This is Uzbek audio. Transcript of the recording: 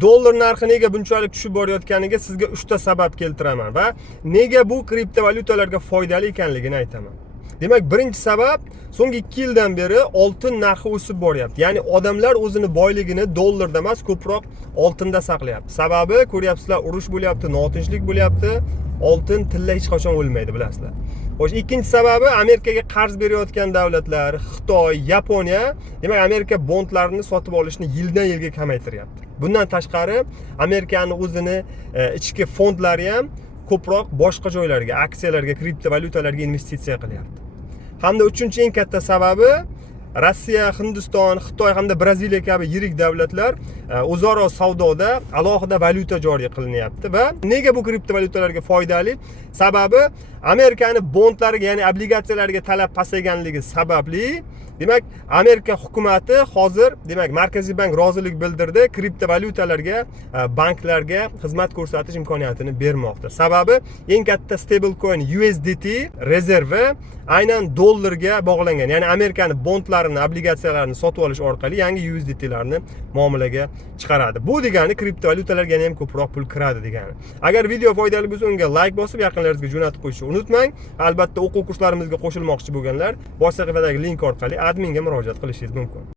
dollar narxi nega bunchalik tushib borayotganiga sizga 3 ta sabab keltiraman va nega bu kriptovalyutalarga foydali ekanligini aytaman. Demak, birinchi sabab, so'nggi 2 yildan beri oltin narxi o'sib boryapti. Ya'ni odamlar o'zini boyligini dollarda emas, ko'proq oltinda saqlayapti. Sababi, ko'ryapsizlar, urush bo'lyapti, notinchlik bo'lyapti. Oltin tilla hech qachon o'lmaydi, bilasizlar. Xo'sh, ikkinchi sababi, Amerikaga qarz berayotgan davlatlar, Xitoy, Yaponiya, demak, Amerika bondlarini sotib olishni yildan yilga kamaytiryapti. Bundan tashqari, Amerikaning o'zini ichki fondlari ham ko'proq boshqa joylarga, aksiyalarga, kriptovalyutalarga investitsiya qilyapti. Hamda uchinchi eng katta sababi, Rossiya, Hindiston, Xitoy hamda Braziliya kabi yirik davlatlar o'zaro savdoda alohida valyuta joriy qilinyapti va nega bu kriptovalyutalarga foydali? Sababi, Amerikaning bondlariga, ya'ni obligatsiyalariga talab pasayganligi sababli, demak, Amerika hukumati hozir, demak, Markaziy bank rozilik bildirdi, kriptovalyutalarga, banklarga xizmat ko'rsatish imkoniyatini bermoqda. Sababi, eng katta stablecoin USDT rezervi aynan dollarga bog'langan. Ya'ni Amerikaning bondlarini, obligatsiyalarini sotib olish orqali yangi USDT larni muomalaga chiqaradi. Bu degani kriptovalyutalarga ham ko'proq pul kiradi degani. Agar video foydali bo'lsa, unga like bosib, yaqinlaringizga jo'natib qo'yishni unutmang. Albatta, o'quv kurslarimizga qo'shilmoqchi bo'lganlar bosh sahifadagi link orqali adminga murojaat qilishingiz mumkin.